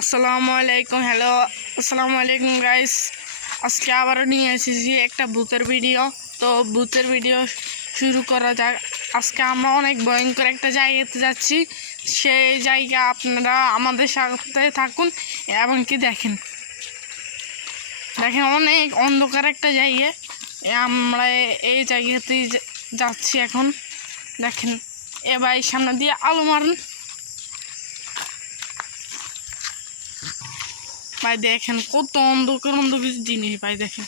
আসসালামু আলাইকুম। হ্যালো, আসসালামু আলাইকুম গাইস। আজকে আবারও নিয়ে এসেছি একটা ভূতের ভিডিও। তো ভূতের ভিডিও শুরু করা যাক। আজকে আমরা অনেক ভয়ঙ্কর একটা জায়গাতে যাচ্ছি। সেই জায়গা আপনারা আমাদের সাথে থাকুন এবং কি দেখেন অনেক অন্ধকার একটা জায়গা। আমরা এই জায়গাতেই যাচ্ছি এখন। দেখেন এবার সামনে দিয়ে আলো মারুন ভাই। দেখেন কত অন্ধকার অন্ধকার জিনিস ভাই। দেখেন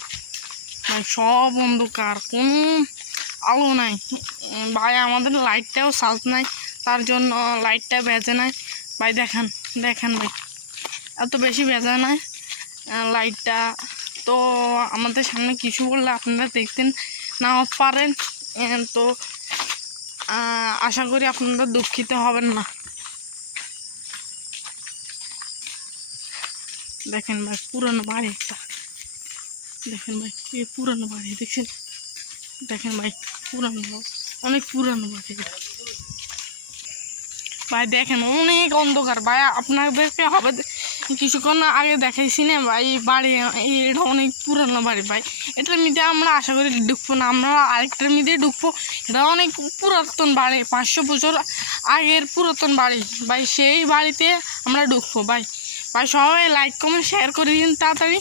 ভাই সব অন্ধকার, কোনো আলো নাই ভাই। আমাদের লাইটটাও চার্জ নাই, তার জন্য লাইটটা বেজে নাই ভাই। দেখেন দেখেন ভাই, এত বেশি বেজে নাই লাইটটা। তো আমাদের সামনে কিছু বললে আপনারা দেখতেন না পারেন, তো আশা করি আপনারা দুঃখিত হবেন না। দেখেন ভাই পুরানো বাড়ি একটা। দেখেন ভাই এই পুরানো বাড়ি দেখছেন। দেখেন ভাই পুরানো, অনেক পুরানো বাড়ি ভাই। দেখেন অনেক অন্ধকার ভাই। আপনাদেরকে হবে কিছুক্ষণ আগে দেখাইছি না ভাই বাড়ি, এটা অনেক পুরানো বাড়ি ভাই। এটার মধ্যে আমরা আশা করি ঢুকবো না, আমরা আরেকটার মধ্যে ঢুকবো। এটা অনেক পুরাতন বাড়ি, 500 বছর আগের পুরাতন বাড়ি ভাই। সেই বাড়িতে আমরা ঢুকবো ভাই। ভাই সবাই লাইক কমেন্ট শেয়ার করে দিন তাড়াতাড়ি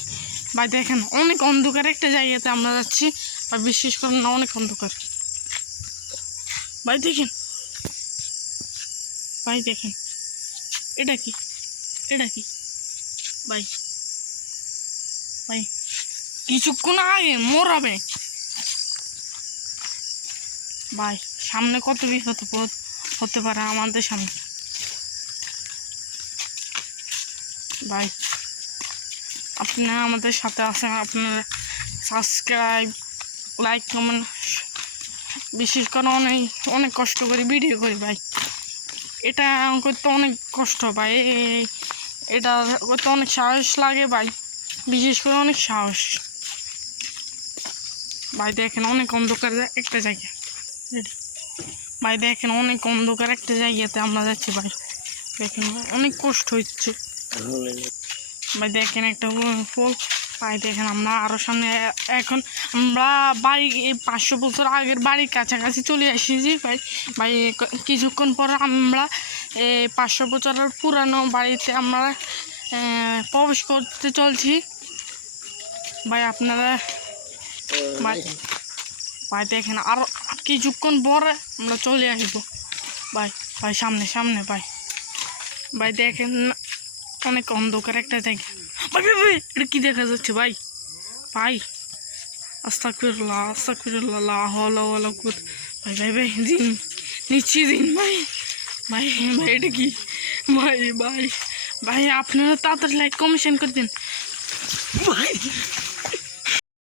ভাই। দেখেন অনেক অন্ধকার একটা জায়গাতে আমরা যাচ্ছি ভাই, বিশ্বাস করেন না অনেক অন্ধকার ভাই। দেখেন ভাই, দেখেন এটা কি, এটা কি ভাই। ভাই কিছুক্ষণ আগে মরাবে ভাই। সামনে কত বিপদ হতে পারে আমাদের সামনে ভাই। আপনারা আমাদের সাথে আছেন, আপনারা সাবস্ক্রাইব লাইক কমেন্ট, বিশেষ করে অনেক অনেক কষ্ট করে ভিডিও করি ভাই। এটা করতে অনেক কষ্ট ভাই, এটা করতে অনেক সাহস লাগে ভাই, বিশেষ করে অনেক সাহস ভাই। দেখেন অনেক অন্ধকার একটা জায়গা ভাই। দেখেন অনেক অন্ধকার একটা জায়গাতে আমরা যাচ্ছি ভাই। দেখেন অনেক কষ্ট হচ্ছে ভাই। দেখেন একটা ফুল ভাই। দেখেন আমরা আরও সামনে, এখন আমরা বাড়ি 500 বছর আগের বাড়ির কাছাকাছি চলে এসেছি ভাই। ভাই কিছুক্ষণ পর আমরা 500 বছরের পুরানো বাড়িতে আমরা প্রবেশ করতে চলছি ভাই। আপনারা ভাই ভাই দেখেন আরও কিছুক্ষণ পরে আমরা চলে আসবো ভাই। ভাই সামনে সামনে ভাই। ভাই দেখেন অনেক অন্ধকার একটা জায়গা ভাই। ভাই ভাই এটা কি দেখা যাচ্ছে ভাই? ভাই আস্তাগফিরুল্লাহ আস্তাগফিরুল্লাহ লা হাওলা ওয়ালা কুওয়াতা। ভাই ভাই ভাই জিন নিচ্ছি জিন ভাই। ভাই ভাই এটা কি ভাই? ভাই ভাই আপনারা তাড়াতাড়ি লাইক কমেন্ট করে দিন ভাই।